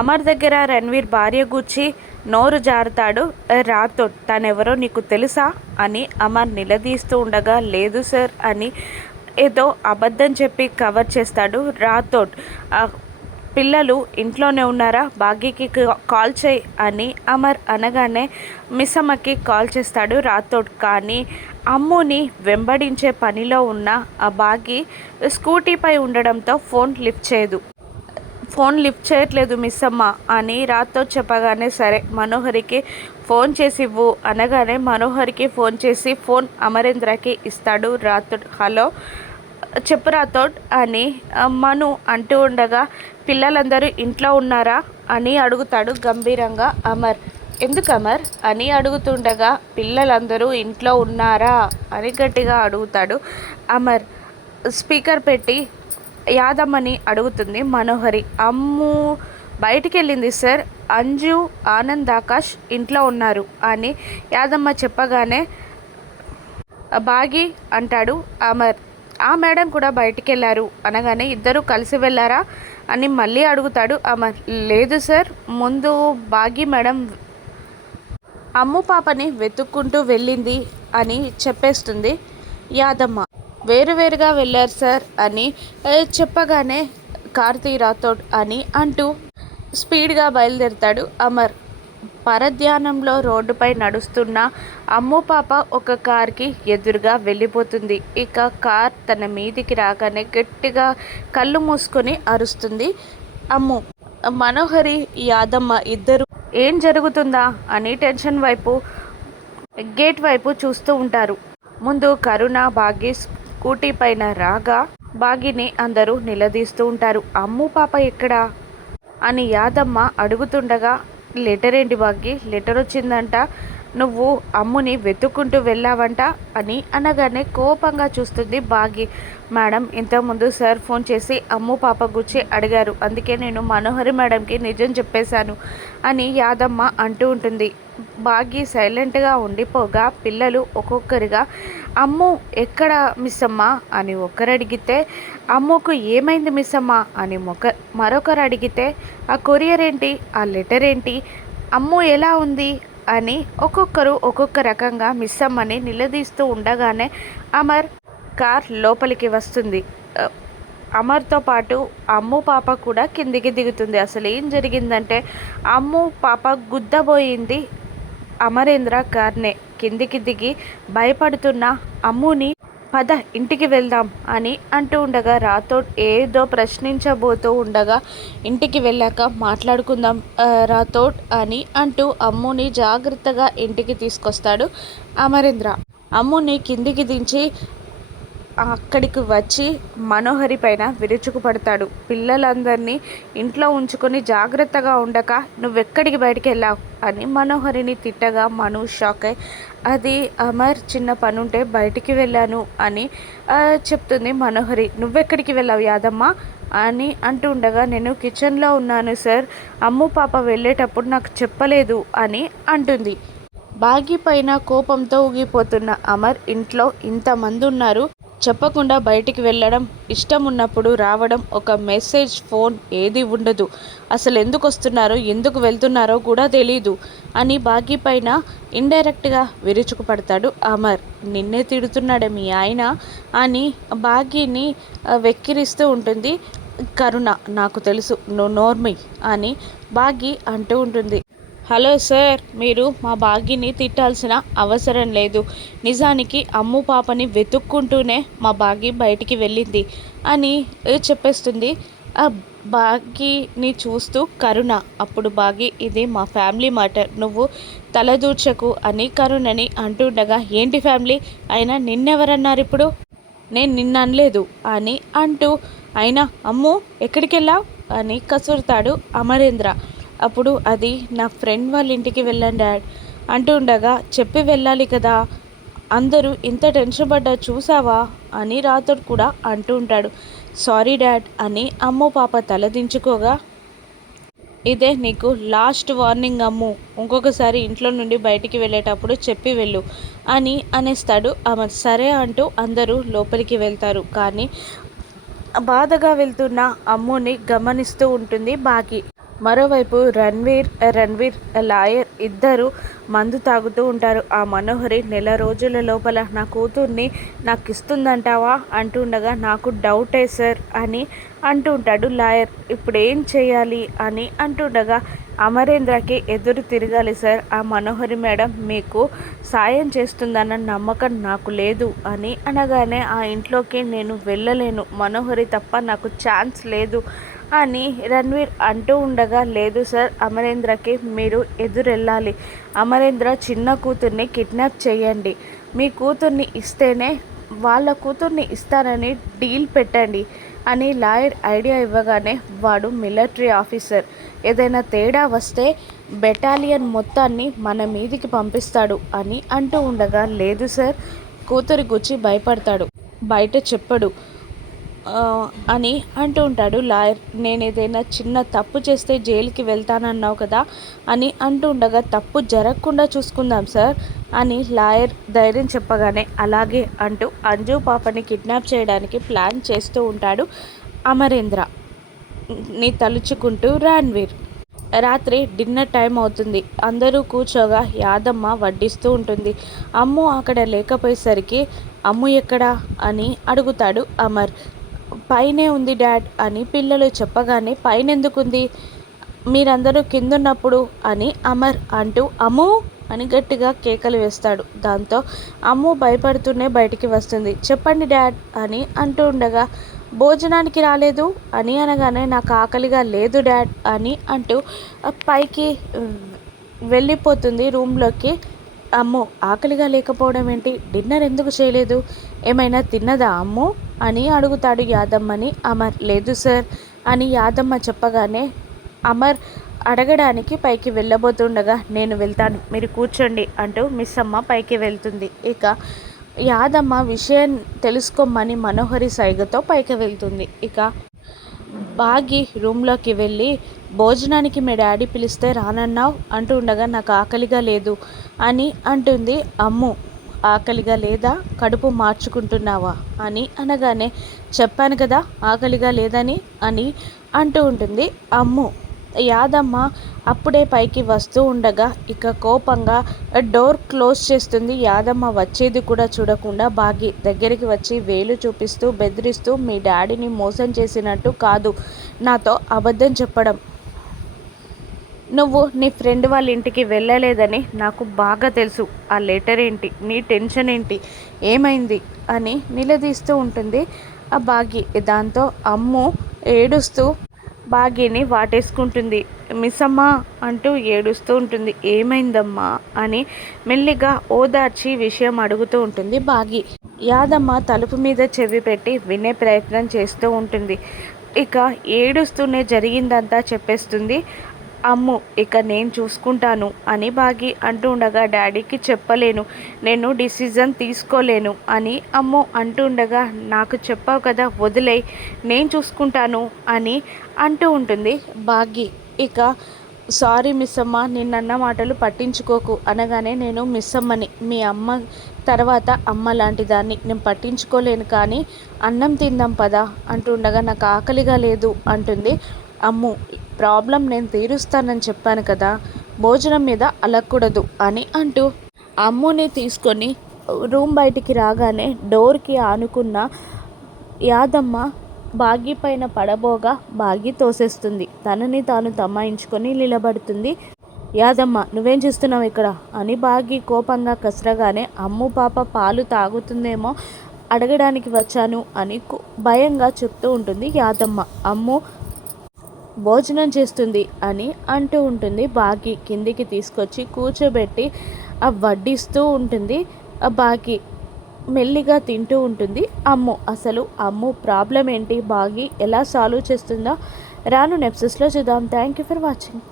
అమర్ దగ్గర రణ్వీర్ భార్య గూర్చి నోరు జారుతాడు రాథోడ్. తనెవరో నీకు తెలుసా అని అమర్ నిలదీస్తూ ఉండగా లేదు సార్ అని ఏదో అబద్ధం చెప్పి కవర్ చేస్తాడు రాథోడ్. పిల్లలు ఇంట్లోనే ఉన్నారా, భాగ్యకి కాల్ చేయి అని అమర్ అనగానే మిస్సమ్మకి కాల్ చేస్తాడు రాథోడ్. కానీ అమ్ముని వెంబడించే పనిలో ఉన్న ఆ భాగ్య స్కూటీపై ఉండడంతో ఫోన్ లిఫ్ట్ చేయట్లేదు మిస్సమ్మ అని రాథోడ్ చెప్పగానే సరే మనోహరికి ఫోన్ చేసి ఇవ్వు అనగానే మనోహరికి ఫోన్ చేసి ఫోన్ అమరేంద్రకి ఇస్తాడు రాథోడ్. హలో చెప్పు రాథోడ్ అని మను అంటూ ఉండగా పిల్లలందరూ ఇంట్లో ఉన్నారా అని అడుగుతాడు గంభీరంగా అమర్. ఎందుకు అమర్ అని అడుగుతుండగా పిల్లలందరూ ఇంట్లో ఉన్నారా అని గట్టిగా అడుగుతాడు అమర్. స్పీకర్ పెట్టి యాదమ్మని అడుగుతుంది మనోహరి. అమ్ము బయటికి వెళ్ళింది సార్, అంజు ఆనంద్ ఆకాష్ ఇంట్లో ఉన్నారు అని యాదమ్మ చెప్పగానే బాగి అంటాడు అమర్. ఆ మేడం కూడా బయటికి వెళ్ళారు అనగానే ఇద్దరు కలిసి వెళ్ళారా అని మళ్ళీ అడుగుతాడు అమర్. లేదు సార్, ముందు బాగి మేడం అమ్ము పాపని వెతుక్కుంటూ వెళ్ళింది అని చెప్పేస్తుంది యాదమ్మ. వేరువేరుగా వెళ్ళారు సార్ అని చెప్పగానే కార్తీ రాథోడ్ అని అంటూ స్పీడ్గా బయలుదేరుతాడు అమర్. పరధ్యానంలో రోడ్డుపై నడుస్తున్న అమ్ము పాప ఒక కార్కి ఎదురుగా వెళ్ళిపోతుంది. ఇక కార్ తన మీదికి రాగానే గట్టిగా కళ్ళు మూసుకొని అరుస్తుంది అమ్ము. మనోహరి యాదమ్మ ఇద్దరు ఏం జరుగుతుందా అని టెన్షన్ వైపు గేట్ వైపు చూస్తూ ఉంటారు. ముందు కరుణ భాగ్య స్కూటీ పైన రాగా భాగ్యని అందరూ నిలదీస్తూ ఉంటారు. అమ్ము పాప ఎక్కడా అని యాదమ్మ అడుగుతుండగా లెటర్ ఏంటి భాగ్య, లెటర్ వచ్చిందంట, నువ్వు అమ్ముని వెతుక్కుంటూ వెళ్ళావంట అని అనగానే కోపంగా చూస్తుంది భాగ్య. మేడం ఇంతకుముందు సార్ ఫోన్ చేసి అమ్ము పాప గురించి అడిగారు, అందుకే నేను మనోహరి మేడంకి నిజం చెప్పేశాను అని యాదమ్మ అంటూ ఉంటుంది. భాగ్య సైలెంట్గా ఉండిపోగా పిల్లలు ఒక్కొక్కరిగా అమ్ము ఎక్కడ మిస్సమ్మ అని ఒకరు అడిగితే అమ్ముకు ఏమైంది మిస్సమ్మ అని మరొకరు అడిగితే ఆ కొరియర్ ఏంటి, ఆ లెటర్ ఏంటి, అమ్ము ఎలా ఉంది అని ఒక్కొక్కరు ఒక్కొక్క రకంగా మిస్సమ్మని నిలదీస్తూ ఉండగానే అమర్ కార్ లోపలికి వస్తుంది. అమర్తో పాటు అమ్ము పాప కూడా కిందికి దిగుతుంది. అసలు ఏం జరిగిందంటే అమ్ము పాప గుద్దబోయింది అమరేంద్ర కార్నే. కిందికి దిగి భయపడుతున్న అమ్ముని పద ఇంటికి వెళ్దాం అని అంటూ ఉండగా రాథోడ్ ఏదో ప్రశ్నించబోతూ ఉండగా ఇంటికి వెళ్ళాక మాట్లాడుకుందాం రాథోడ్ అని అంటూ అమ్ముని జాగ్రత్తగా ఇంటికి తీసుకొస్తాడు అమరేంద్ర. అమ్ముని కిందికి దించి అక్కడికి వచ్చి మనోహరి పైన విరుచుకుపడతాడు. పిల్లలందరినీ ఇంట్లో ఉంచుకొని జాగ్రత్తగా ఉండక నువ్వెక్కడికి బయటికి వెళ్ళావు అని మనోహరిని తిట్టగా మను షాక్ అయి అది అమర్ చిన్న పనుంటే బయటికి వెళ్ళాను అని చెప్తుంది మనోహరి. నువ్వెక్కడికి వెళ్ళావు యాదమ్మ అని అంటూ ఉండగా నేను కిచెన్లో ఉన్నాను సార్, అమ్ము పాప వెళ్ళేటప్పుడు నాకు చెప్పలేదు అని అంటుంది. భాగ్య పైన కోపంతో ఊగిపోతున్న అమర్ ఇంట్లో ఇంతమంది ఉన్నారు, చెప్పకుండా బయటికి వెళ్ళడం, ఇష్టం ఉన్నప్పుడు రావడం, ఒక మెసేజ్ ఫోన్ ఏది ఉండదు, అసలు ఎందుకు వస్తున్నారో ఎందుకు వెళ్తున్నారో కూడా తెలీదు అని భాగ్య పైన ఇండైరెక్ట్గా విరుచుకుపడతాడు అమర్. నిన్నే తిడుతున్నాడే మీ ఆయన అని భాగ్యని వెక్కిరిస్తూ ఉంటుంది కరుణ. నాకు తెలుసు నువ్వు నోర్మి అని భాగ్య అంటూ ఉంటుంది. హలో సార్, మీరు మా భాగ్యని తిట్టాల్సిన అవసరం లేదు, నిజానికి అమ్ము పాపని వెతుక్కుంటూనే మా భాగ్య బయటికి వెళ్ళింది అని చెప్పేస్తుంది ఆ భాగ్యని చూస్తూ కరుణ. అప్పుడు భాగ్య ఇది మా ఫ్యామిలీ మ్యాటర్, నువ్వు తలదూర్చకు అని కరుణని అంటుండగా ఏంటి ఫ్యామిలీ అయినా నిన్నెవరన్నారు ఇప్పుడు, నేను నిన్న అనలేదు అని అంటూ అయినా అమ్ము ఎక్కడికి వెళ్ళావు అని కసురుతాడు అమరేంద్ర. అప్పుడు అది నా ఫ్రెండ్ వాళ్ళ ఇంటికి వెళ్ళాను డాడ్ అంటూ ఉండగా చెప్పి వెళ్ళాలి కదా, అందరూ ఇంత టెన్షన్ పడ్డా చూసావా అని రాథోడ్ కూడా అంటూ ఉంటాడు. సారీ డాడ్ అని అమ్ము పాప తలదించుకోగా ఇదే నీకు లాస్ట్ వార్నింగ్ అమ్ము, ఇంకొకసారి ఇంట్లో నుండి బయటికి వెళ్ళేటప్పుడు చెప్పి వెళ్ళు అని అనేస్తాడు అమర్. సరే అంటూ అందరూ లోపలికి వెళ్తారు. కానీ బాధగా వెళ్తున్న అమ్ముని గమనిస్తూ ఉంటుంది భాగ్య. మరోవైపు రణ్వీర్ లాయర్ ఇద్దరు మందు తాగుతూ ఉంటారు. ఆ మనోహరి నెల రోజుల లోపల నా కూతుర్ని నాకు ఇస్తుందంటావా అంటుండగా నాకు డౌటే సార్ అని అంటూ ఉంటాడు లాయర్. ఇప్పుడు ఏం చేయాలి అని అంటుండగా అమరేంద్రకి ఎదురు తిరగాలి సార్. ఆ మనోహరి మేడం మీకు సాయం చేస్తుందన్న నమ్మకం నాకు లేదు అని అనగానే ఆ ఇంట్లోకి నేను వెళ్ళలేను, మనోహరి తప్ప నాకు ఛాన్స్ లేదు అని రణ్వీర్ అంటూ ఉండగా, లేదు సార్, అమరేంద్రకి మీరు ఎదురెళ్ళాలి. అమరేంద్ర చిన్న కూతుర్ని కిడ్నాప్ చేయండి, మీ కూతుర్ని ఇస్తేనే వాళ్ళ కూతుర్ని ఇస్తానని డీల్ పెట్టండి అని లాయర్ ఐడియా ఇవ్వగానే, వాడు మిలిటరీ ఆఫీసర్, ఏదైనా తేడా వస్తే బెటాలియన్ మొత్తాన్ని మన మీదికి పంపిస్తాడు అని అంటూ ఉండగా, లేదు సార్, కూతురి గుచ్చి భయపడతాడు, బయట చెప్పడు అని అంటూ ఉంటాడు లాయర్. నేను ఏదైనా చిన్న తప్పు చేస్తే జైలుకి వెళ్తానన్నావు కదా అని అంటూ ఉండగా, తప్పు జరగకుండా చూసుకుందాం సార్ అని లాయర్ ధైర్యం చెప్పగానే, అలాగే అంటూ అంజు పాపని కిడ్నాప్ చేయడానికి ప్లాన్ చేస్తూ ఉంటాడు అమరేంద్ర ని తలుచుకుంటూ రణ్వీర్. రాత్రి డిన్నర్ టైం అవుతుంది. అందరూ కూర్చోగా యాదమ్మ వడ్డిస్తూ ఉంటుంది. అమ్ము అక్కడ లేకపోయేసరికి, అమ్ము ఎక్కడా అని అడుగుతాడు అమర్. పైనే ఉంది డాడ్ అని పిల్లలు చెప్పగానే, పైన ఎందుకుంది, మీరందరూ కిందున్నప్పుడు అని అమర్ అంటూ అమ్ము అని గట్టిగా కేకలు వేస్తాడు. దాంతో అమ్ము భయపడుతూనే బయటికి వస్తుంది. చెప్పండి డాడ్ అని అంటూ ఉండగా, భోజనానికి రాలేదు అని అనగానే, నాకు ఆకలిగా లేదు డాడ్ అని అంటూ పైకి వెళ్ళిపోతుంది రూమ్లోకి. అమ్ము ఆకలిగా లేకపోవడం ఏంటి, డిన్నర్ ఎందుకు చేయలేదు, ఏమైనా తిన్నదా అమ్ము అని అడుగుతాడు యాదమ్మని అమర్. లేదు సార్ అని యాదమ్మ చెప్పగానే, అమర్ అడగడానికి పైకి వెళ్ళబోతుండగా, నేను వెళ్తాను, మీరు కూర్చోండి అంటూ మిస్ అమ్మ పైకి వెళ్తుంది. ఇక యాదమ్మ విషయం తెలుసుకోమని మనోహరి సైగతో పైకి వెళ్తుంది. ఇక బాగి రూమ్లోకి వెళ్ళి, భోజనానికి మీ డాడీ పిలిస్తే రానన్నావు అంటూ ఉండగా, నాకు ఆకలిగా లేదు అని అంటుంది. అమ్ము ఆకలిగా లేదా, కడుపు మార్చుకుంటున్నావా అని అనగానే, చెప్పాను కదా ఆకలిగా లేదని అని అంటూ ఉంటుంది అమ్ము. యాదమ్మ అప్పుడే పైకి వస్తూ ఉండగా, ఇక కోపంగా డోర్ క్లోజ్ చేస్తుంది. యాదమ్మ వచ్చేది కూడా చూడకుండా బాగి దగ్గరికి వచ్చి వేలు చూపిస్తూ బెదిరిస్తూ, మీ డాడీని మోసం చేసినట్టు కాదు నాతో అబద్ధం చెప్పడం, నువ్వు నీ ఫ్రెండ్ వాళ్ళ ఇంటికి వెళ్ళలేదని నాకు బాగా తెలుసు, ఆ లెటర్ ఏంటి, నీ టెన్షన్ ఏంటి, ఏమైంది అని నిలదీస్తూ ఉంటుంది ఆ బాగి. దాంతో అమ్ము ఏడుస్తూ బాగిని వాటేసుకుంటుంది. మిస్ అమ్మ అంటూ ఏడుస్తూ ఉంటుంది. ఏమైందమ్మా అని మెల్లిగా ఓదార్చి విషయం అడుగుతూ ఉంటుంది బాగి. యాదమ్మ తలుపు మీద చెవి పెట్టి వినే ప్రయత్నం చేస్తూ ఉంటుంది. ఇక ఏడుస్తూనే జరిగిందంతా చెప్పేస్తుంది అమ్ము. ఇక నేను చూసుకుంటాను అని బాగి అంటూ ఉండగా, డాడీకి చెప్పలేను, నేను డిసిజన్ తీసుకోలేను అని అమ్ము అంటూ ఉండగా, నాకు చెప్పావు కదా వదిలేయ్, నేను చూసుకుంటాను అని అంటూ ఉంటుంది బాగి. ఇక సారీ మిస్ అమ్మ, నిన్నన్న మాటలు పట్టించుకోకు అనగానే, నేను మిస్ అమ్మని, మీ అమ్మ తర్వాత అమ్మ లాంటి దాన్ని, నేను పట్టించుకోలేను, కానీ అన్నం తిందాం పదా అంటూ ఉండగా, నాకు ఆకలిగా లేదు అంటుంది అమ్ము. ప్రాబ్లం నేను తీరుస్తానని చెప్పాను కదా, భోజనం మీద అలగకూడదు అని అంటూ అమ్ముని తీసుకొని రూమ్ బయటికి రాగానే డోర్కి ఆనుకున్న యాదమ్మ బాగి పైన పడబోగా బాగి తోసేస్తుంది. తనని తాను తమాయించుకొని నిలబడుతుంది యాదమ్మ. నువ్వేం చేస్తున్నావు ఇక్కడ అని బాగి కోపంగా కసరగానే, అమ్ము పాప పాలు తాగుతుందేమో అడగడానికి వచ్చాను అని భయంగా చెప్తూ ఉంటుంది యాదమ్మ. అమ్ము భోజనం చేస్తుంది అని అంటూ ఉంటుంది బాగి. కిందికి తీసుకొచ్చి కూర్చోబెట్టి వడ్డిస్తూ ఉంటుంది బాగి. మెల్లిగా తింటూ ఉంటుంది అమ్ము. అసలు అమ్ము ప్రాబ్లం ఏంటి, బాగి ఎలా సాల్వ్ చేస్తుందో రాను నెప్సెస్లో చూద్దాం. Thank you for watching.